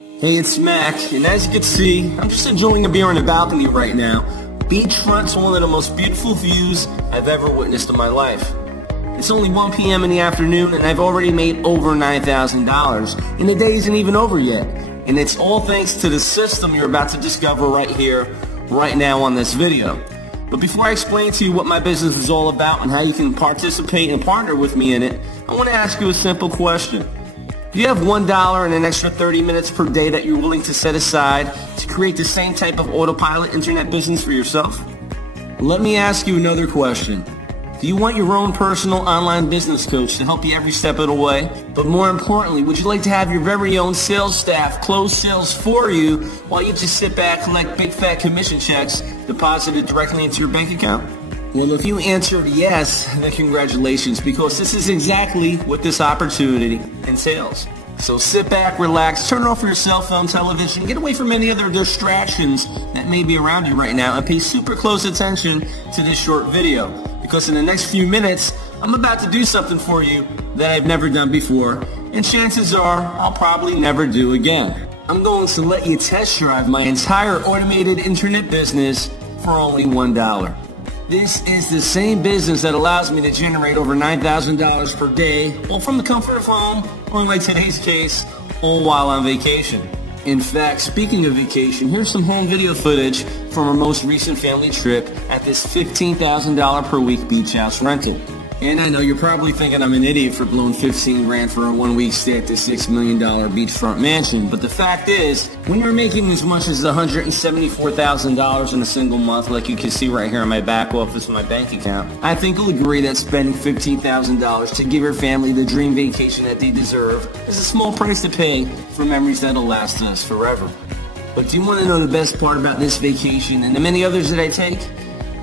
Hey, it's Mac, and as you can see, I'm just enjoying a beer on the balcony right now. Beachfront's one of the most beautiful views I've ever witnessed in my life. It's only 1 p.m. in the afternoon, and I've already made over $9,000, and the day isn't even over yet. And it's all thanks to the system you're about to discover right here, right now on this video. But before I explain to you what my business is all about and how you can participate and partner with me in it, I want to ask you a simple question. Do you have $1 and an extra 30 minutes per day that you're willing to set aside to create the same type of autopilot internet business for yourself? Let me ask you another question. Do you want your own personal online business coach to help you every step of the way? But more importantly, would you like to have your very own sales staff close sales for you while you just sit back, collect big fat commission checks deposited directly into your bank account? Well, if you answered yes, then congratulations, because this is exactly what this opportunity entails. So sit back, relax, turn off your cell phone, television, get away from any other distractions that may be around you right now, and pay super close attention to this short video. Because in the next few minutes, I'm about to do something for you that I've never done before, and chances are I'll probably never do again. I'm going to let you test drive my entire automated internet business for only $1. This is the same business that allows me to generate over $9,000 per day, all from the comfort of home, or in like today's case, all while on vacation. In fact, speaking of vacation, here's some home video footage from our most recent family trip at this $15,000 per week beach house rental. And I know you're probably thinking I'm an idiot for blowing 15 grand for a 1 week stay at this $6 million beachfront mansion, but the fact is, when you're making as much as $174,000 in a single month, like you can see right here in my back office in my bank account, I think you'll agree that spending $15,000 to give your family the dream vacation that they deserve is a small price to pay for memories that'll last us forever. But do you want to know the best part about this vacation and the many others that I take?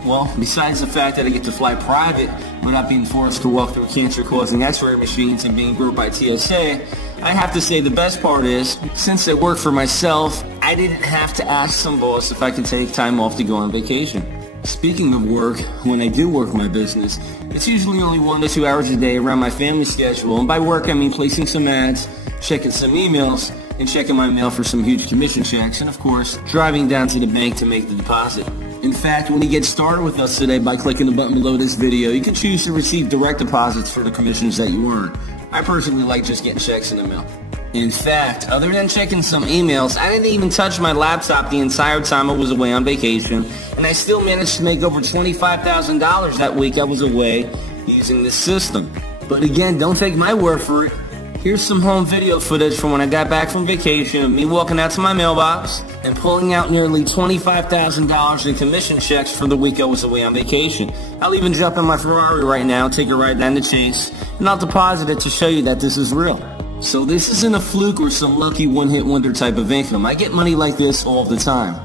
Well, besides the fact that I get to fly private without being forced to walk through cancer-causing x-ray machines and being groped by TSA, I have to say the best part is, since I work for myself, I didn't have to ask some boss if I could take time off to go on vacation. Speaking of work, when I do work my business, it's usually only 1 to 2 hours a day around my family schedule, and by work I mean placing some ads, checking some emails, and checking my mail for some huge commission checks, and of course, driving down to the bank to make the deposit. In fact, when you get started with us today by clicking the button below this video, you can choose to receive direct deposits for the commissions that you earn. I personally like just getting checks in the mail. In fact, other than checking some emails, I didn't even touch my laptop the entire time I was away on vacation, and I still managed to make over $25,000 that week I was away using this system. But again, don't take my word for it. Here's some home video footage from when I got back from vacation, me walking out to my mailbox and pulling out nearly $25,000 in commission checks for the week I was away on vacation. I'll even jump in my Ferrari right now, take a ride down the Chase, and I'll deposit it to show you that this is real. So this isn't a fluke or some lucky one-hit wonder type of income. I get money like this all the time.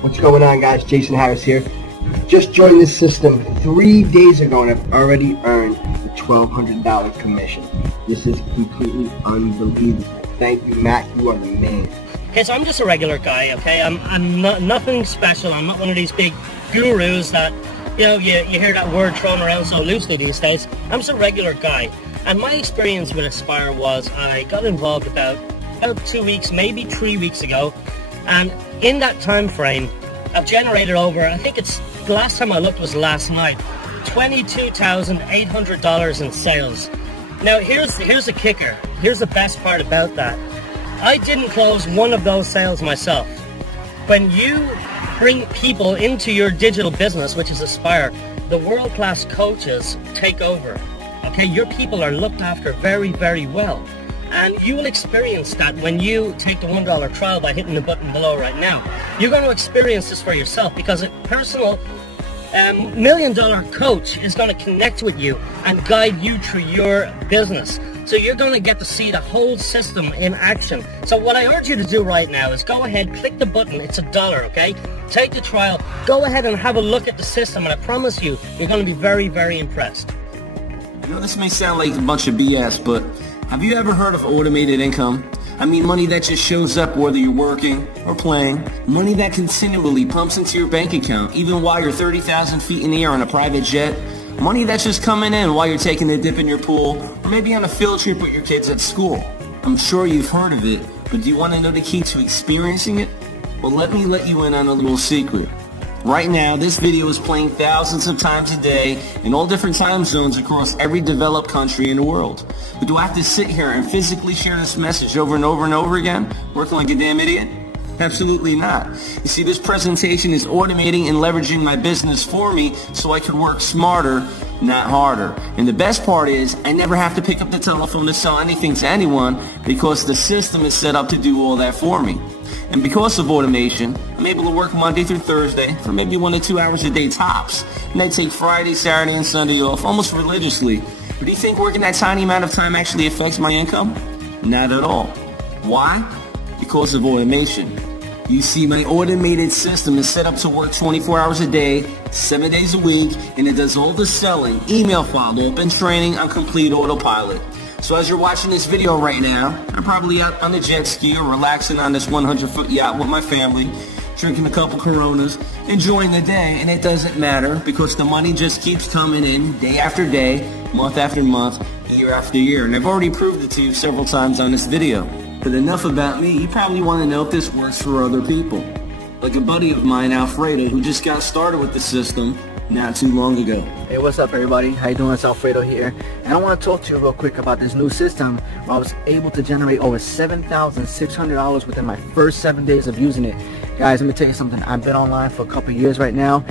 What's going on, guys? Jason Harris here. Just joined this system 3 days ago and I've already earned the $1,200 commission. This is completely unbelievable. Thank you, Matt. You are the man. Okay, so I'm just a regular guy, okay? I'm not, nothing special. I'm not one of these big gurus that, you know, you hear that word thrown around so loosely these days. I'm just a regular guy. And my experience with Aspire was I got involved about 2 weeks, maybe 3 weeks ago. And in that time frame, I've generated over, I think it's, the last time I looked was last night, $22,800 in sales. Now here's the kicker. Here's the best part about that. I didn't close one of those sales myself. When you bring people into your digital business, which is Aspire, the world-class coaches take over. Okay, your people are looked after very, very well. And you will experience that when you take the $1 trial by hitting the button below right now. You're going to experience this for yourself because a personal $1 million coach is going to connect with you and guide you through your business. So you're going to get to see the whole system in action. So what I urge you to do right now is go ahead, click the button. It's $1, okay? Take the trial. Go ahead and have a look at the system, and I promise you, you're going to be very, very impressed. I know this may sound like a bunch of BS, but have you ever heard of automated income? I mean, money that just shows up whether you're working or playing. Money that continually pumps into your bank account, even while you're 30,000 feet in the air on a private jet. Money that's just coming in while you're taking a dip in your pool, or maybe on a field trip with your kids at school. I'm sure you've heard of it, but do you want to know the key to experiencing it? Well, let me let you in on a little secret. Right now, this video is playing thousands of times a day in all different time zones across every developed country in the world. But do I have to sit here and physically share this message over and over and over again, working like a damn idiot? Absolutely not. You see, this presentation is automating and leveraging my business for me so I can work smarter, not harder. And the best part is, I never have to pick up the telephone to sell anything to anyone because the system is set up to do all that for me. And because of automation, I'm able to work Monday through Thursday for maybe 1 to 2 hours a day tops. And I take Friday, Saturday, and Sunday off almost religiously. But do you think working that tiny amount of time actually affects my income? Not at all. Why? Because of automation. You see, my automated system is set up to work 24 hours a day, 7 days a week, and it does all the selling, email follow-up, and training on complete autopilot. So as you're watching this video right now, I'm probably out on the jet ski or relaxing on this 100-foot yacht with my family, drinking a couple Coronas, enjoying the day, and it doesn't matter because the money just keeps coming in day after day, month after month, year after year. And I've already proved it to you several times on this video. But enough about me, you probably want to know if this works for other people. Like a buddy of mine, Alfredo, who just got started with the system not too long ago. Hey, what's up everybody? How you doing? It's Alfredo here. And I want to talk to you real quick about this new system where I was able to generate over $7,600 within my first 7 days of using it. Guys, let me tell you something. I've been online for a couple years right now.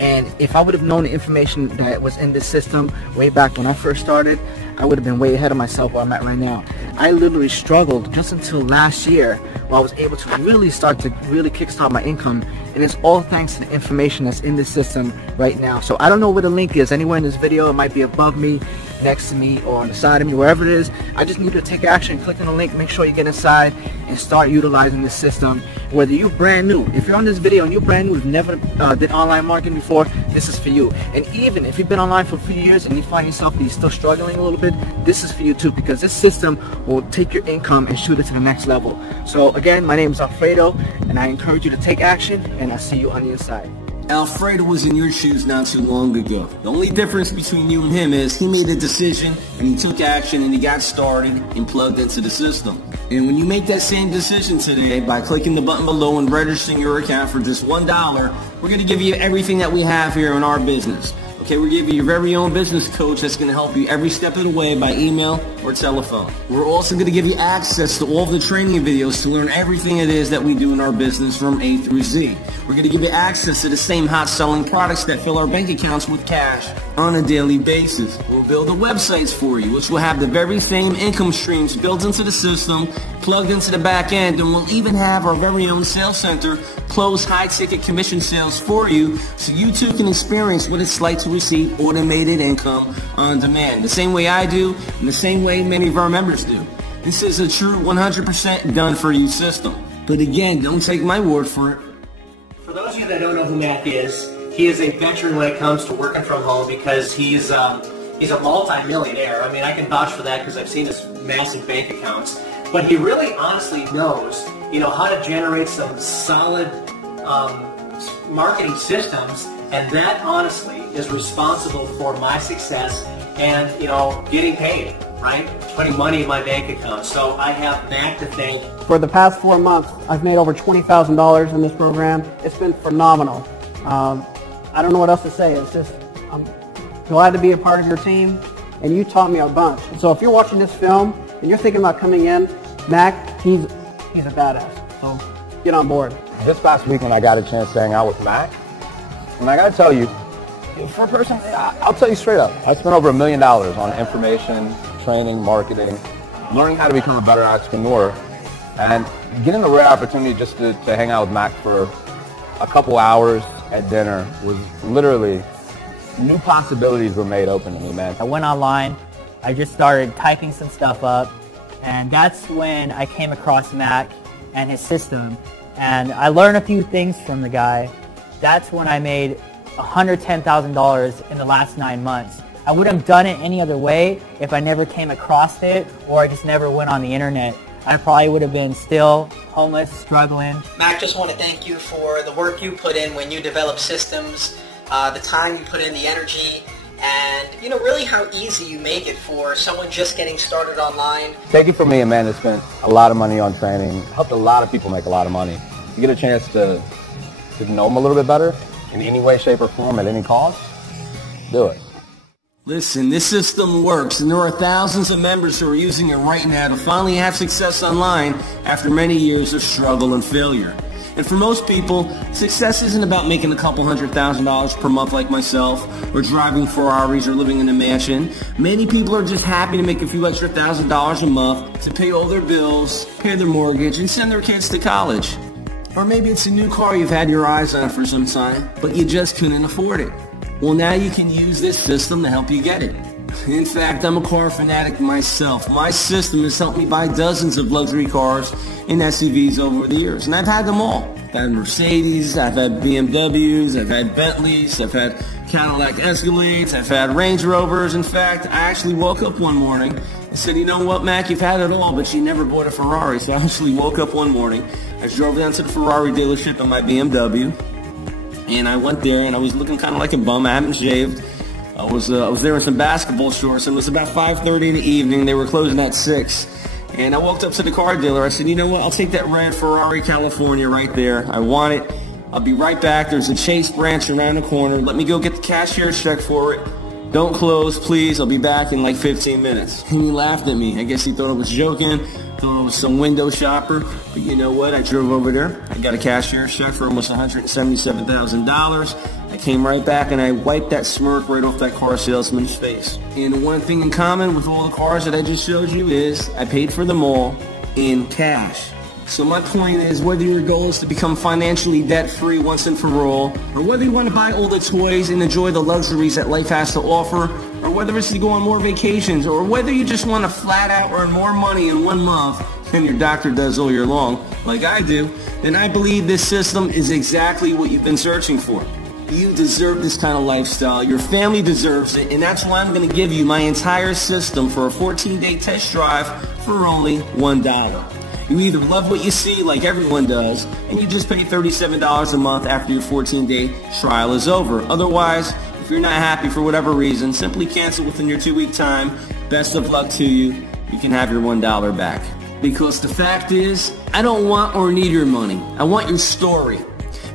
And if I would have known the information that was in this system way back when I first started, I would have been way ahead of myself where I'm at right now. I literally struggled just until last year where I was able to really start to kickstart my income. And it's all thanks to the information that's in this system right now. So I don't know where the link is anywhere in this video. It might be above me, next to me, or on the side of me, wherever it is. I just need you to take action, click on the link, make sure you get inside and start utilizing this system. Whether you're brand new, if you're on this video and you're brand new, you've never did online marketing before, this is for you. And even if you've been online for a few years and you find yourself that you're still struggling a little bit, this is for you too, because this system will take your income and shoot it to the next level. So again, my name is Alfredo, and I encourage you to take action, and I'll see you on the inside. Alfredo was in your shoes not too long ago. The only difference between you and him is he made a decision and he took action and he got started and plugged into the system. And when you make that same decision today by clicking the button below and registering your account for just $1, we're going to give you everything that we have here in our business. Okay, we're giving you your very own business coach that's going to help you every step of the way by email or telephone. We're also going to give you access to all of the training videos to learn everything it is that we do in our business from A through Z. We're going to give you access to the same hot selling products that fill our bank accounts with cash on a daily basis. We'll build the websites for you, which will have the very same income streams built into the system, plugged into the back end, and we'll even have our very own sales center close high-ticket commission sales for you so you too can experience what it's like to receive automated income on demand. The same way I do, and the same way many of our members do. This is a true 100% done-for-you system. But again, don't take my word for it. For those of you that don't know who Mac is, he is a veteran when it comes to working from home because he's a multi-millionaire. I mean, I can vouch for that because I've seen his massive bank accounts. But he really honestly knows, how to generate some solid marketing systems, and that honestly is responsible for my success and, getting paid, right? Putting money in my bank account. So I have Mac to thank. For the past 4 months, I've made over $20,000 in this program. It's been phenomenal. I don't know what else to say. It's just, I'm glad to be a part of your team, and you taught me a bunch. So if you're watching this film and you're thinking about coming in, Mac, he's a badass. So get on board. This past week when I got a chance to hang out with Mac, and I gotta tell you, for a person, I'll tell you straight up, I spent over $1 million on information, training, marketing, learning how to become a better entrepreneur, and getting the rare opportunity just to hang out with Mac for a couple hours at dinner was literally, new possibilities were made open to me, man. I went online, I just started typing some stuff up, and that's when I came across Mac and his system, and I learned a few things from the guy. That's when I made $110,000 in the last 9 months. I wouldn't have done it any other way if I never came across it or I just never went on the internet. I probably would have been still homeless, struggling. Mac, just want to thank you for the work you put in when you develop systems, the time you put in, the energy, and, you know, really how easy you make it for someone just getting started online. Take it from me, a man that spent a lot of money on training, helped a lot of people make a lot of money. You get a chance to know them a little bit better in any way, shape, or form at any cost, do it. Listen, this system works, and there are thousands of members who are using it right now to finally have success online after many years of struggle and failure. And for most people, success isn't about making a couple $100,000 per month like myself, or driving Ferraris or living in a mansion. Many people are just happy to make a few extra $1,000s a month to pay all their bills, pay their mortgage, and send their kids to college. Or maybe it's a new car you've had your eyes on for some time, but you just couldn't afford it. Well, now you can use this system to help you get it. In fact, I'm a car fanatic myself. My system has helped me buy dozens of luxury cars and SUVs over the years, and I've had them all. I've had Mercedes, I've had BMWs, I've had Bentleys, I've had Cadillac Escalades, I've had Range Rovers. In fact, I actually woke up one morning and said, you know what, Mac, you've had it all, but you never bought a Ferrari. So I actually woke up one morning, I drove down to the Ferrari dealership in my BMW, and I went there, and I was looking kind of like a bum. I hadn't shaved. I was there in some basketball shorts, and it was about 5:30 in the evening. They were closing at 6. And I walked up to the car dealer. I said, you know what, I'll take that red Ferrari California right there. I want it. I'll be right back. There's a Chase branch around the corner. Let me go get the cashier's check for it. Don't close, please. I'll be back in like 15 minutes. And he laughed at me. I guess he thought I was joking. Thought I was some window shopper. But you know what? I drove over there. I got a cashier's check for almost $177,000. I came right back and I wiped that smirk right off that car salesman's face. And one thing in common with all the cars that I just showed you is I paid for them all in cash. So my point is, whether your goal is to become financially debt-free once and for all, or whether you want to buy all the toys and enjoy the luxuries that life has to offer, or whether it's to go on more vacations, or whether you just want to flat out earn more money in 1 month than your doctor does all year long, like I do, then I believe this system is exactly what you've been searching for. You deserve this kind of lifestyle. Your family deserves it, and that's why I'm going to give you my entire system for a 14-day test drive for only $1. You either love what you see, like everyone does, and you just pay $37 a month after your 14-day trial is over. Otherwise, if you're not happy for whatever reason, simply cancel within your 2-week time. Best of luck to you. You can have your $1 back. Because the fact is, I don't want or need your money. I want your story.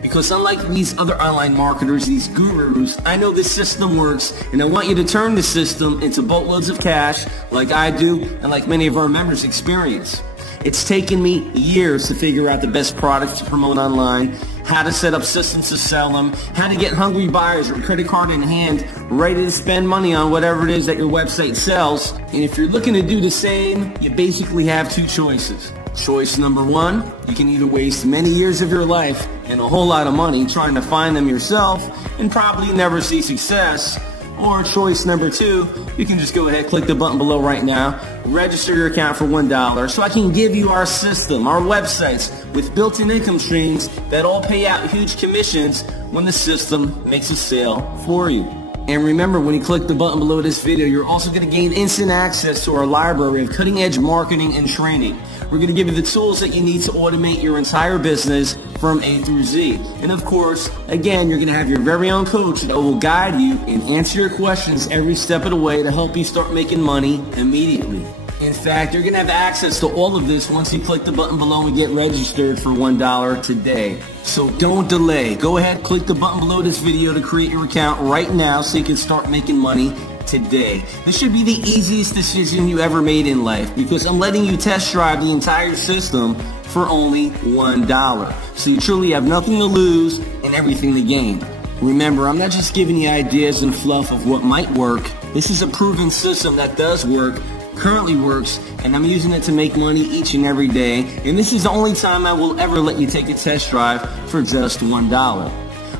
Because unlike these other online marketers, these gurus, I know this system works, and I want you to turn the system into boatloads of cash like I do and like many of our members experience. It's taken me years to figure out the best products to promote online, how to set up systems to sell them, how to get hungry buyers with a credit card in hand ready to spend money on whatever it is that your website sells. And if you're looking to do the same, you basically have 2 choices. Choice number 1, you can either waste many years of your life and a whole lot of money trying to find them yourself and probably never see success. Or choice number 2, you can just go ahead, click the button below right now, register your account for $1 so I can give you our system, our websites with built-in income streams that all pay out huge commissions when the system makes a sale for you. And remember, when you click the button below this video, you're also going to gain instant access to our library of cutting-edge marketing and training. We're going to give you the tools that you need to automate your entire business from A through Z. And of course, again, you're going to have your very own coach that will guide you and answer your questions every step of the way to help you start making money immediately. In fact, you're going to have access to all of this once you click the button below and get registered for $1 today. So don't delay. Go ahead, click the button below this video to create your account right now so you can start making money today. This should be the easiest decision you ever made in life because I'm letting you test drive the entire system for only $1. So you truly have nothing to lose and everything to gain. Remember, I'm not just giving you ideas and fluff of what might work. This is a proven system that does work, currently works, and I'm using it to make money each and every day, and this is the only time I will ever let you take a test drive for just $1.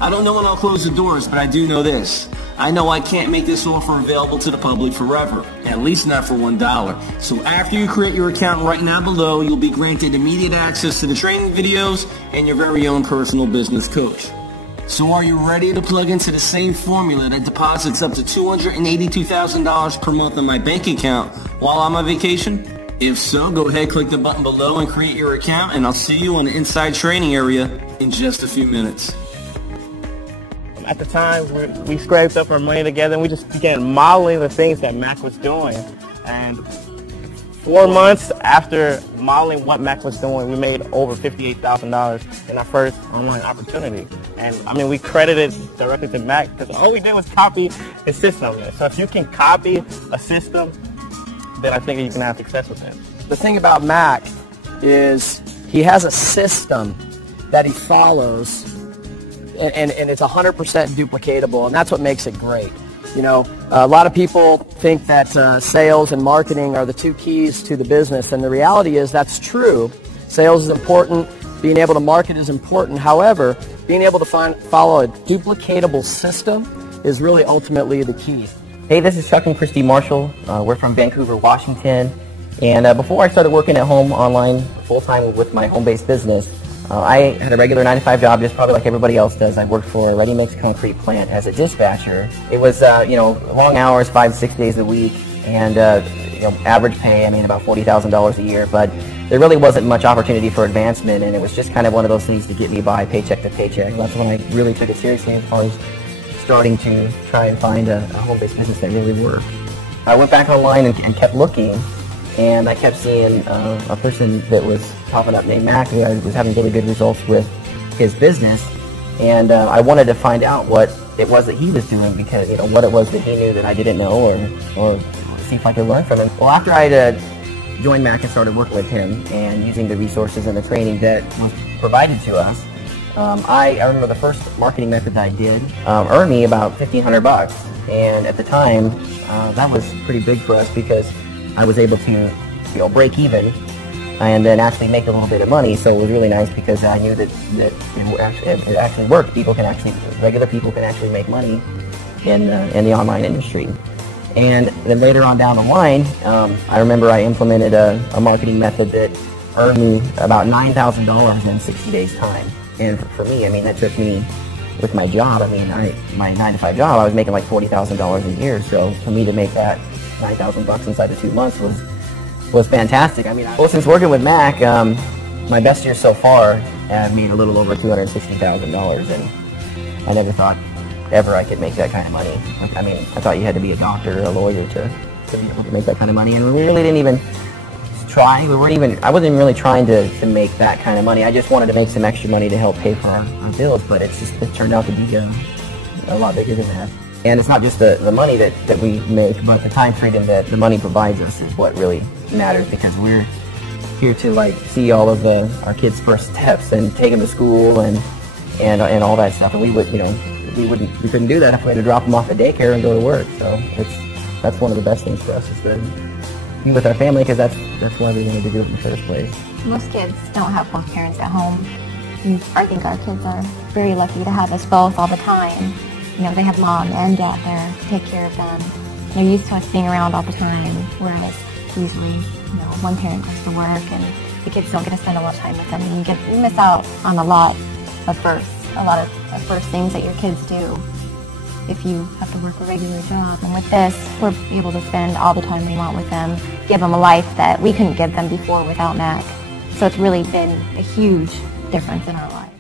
I don't know when I'll close the doors, but I do know this. I know I can't make this offer available to the public forever, at least not for $1. So after you create your account right now below, you'll be granted immediate access to the training videos and your very own personal business coach. So are you ready to plug into the same formula that deposits up to $282,000 per month in my bank account while I'm on vacation? If so, go ahead, click the button below and create your account, and I'll see you on the inside training area in just a few minutes. at the time, we scraped up our money together and we just began modeling the things that Mac was doing. And 4 months after modeling what Mac was doing, we made over $58,000 in our first online opportunity. And I mean, we credited directly to Mac because all we did was copy his system. So if you can copy a system, then I think you can have success with it. The thing about Mac is he has a system that he follows, and it's 100% duplicatable, and that's what makes it great. You know, a lot of people think that sales and marketing are the two keys to the business, and the reality is that's true. Sales is important, being able to market is important. However, being able to follow a duplicatable system is really ultimately the key. Hey, this is Chuck and Christy Marshall. We're from Vancouver, Washington. And before I started working at home online full-time with my home-based business, I had a regular 9-to-5 job, just probably like everybody else does. I worked for a ready-mix concrete plant as a dispatcher. It was, you know, long hours, 5 to 6 days a week, and you know, average pay, I mean, about $40,000 a year. But there really wasn't much opportunity for advancement, and it was just kind of one of those things to get me by paycheck to paycheck. That's when I really took it seriously as far as starting to try and find a home-based business that really worked. I went back online and kept looking. And I kept seeing a person that was popping up named Mac, who I was having really good results with his business. And I wanted to find out what it was that he was doing, because, you know, what it was that he knew that I didn't know, or see if I could learn from him. Well, after I joined Mac and started working with him and using the resources and the training that was provided to us, I remember the first marketing method that I did earned me about $1,500. And at the time, that was pretty big for us, because I was able to, you know, break even and then actually make a little bit of money. So it was really nice, because I knew that it actually worked. Regular people can actually make money in the online industry. And then later on down the line, I remember I implemented a marketing method that earned me about $9,000 in 60 days time. And for me, I mean, that took me, with my job, I mean, my 9-to-5 job, I was making like $40,000 a year. So for me to make that $9,000 inside of 2 months was fantastic. I mean, well, since working with Mac, my best year so far, I made a little over $260,000, and I never thought ever I could make that kind of money. I mean, I thought you had to be a doctor or a lawyer to be able to make that kind of money, and we really didn't even try. I wasn't even really trying to make that kind of money. I just wanted to make some extra money to help pay for our bills, but it turned out to be a lot bigger than that. And it's not just the money that we make, but the time freedom that the money provides us is what really matters, because we're here to, like, see all of our kids' first steps and take them to school and all that stuff. And we couldn't do that if we had to drop them off at daycare and go to work. So that's one of the best things for us, is to be with our family, because that's why we wanted to do it in the first place. Most kids don't have both parents at home. I think our kids are very lucky to have us both all the time. You know, they have mom and dad there to take care of them. They're used to us being around all the time, whereas usually, you know, one parent goes to work and the kids don't get to spend a lot of time with them. And you miss out on a lot of first things that your kids do if you have to work a regular job. And with this, we're able to spend all the time we want with them, give them a life that we couldn't give them before without Mac. So it's really been a huge difference in our lives.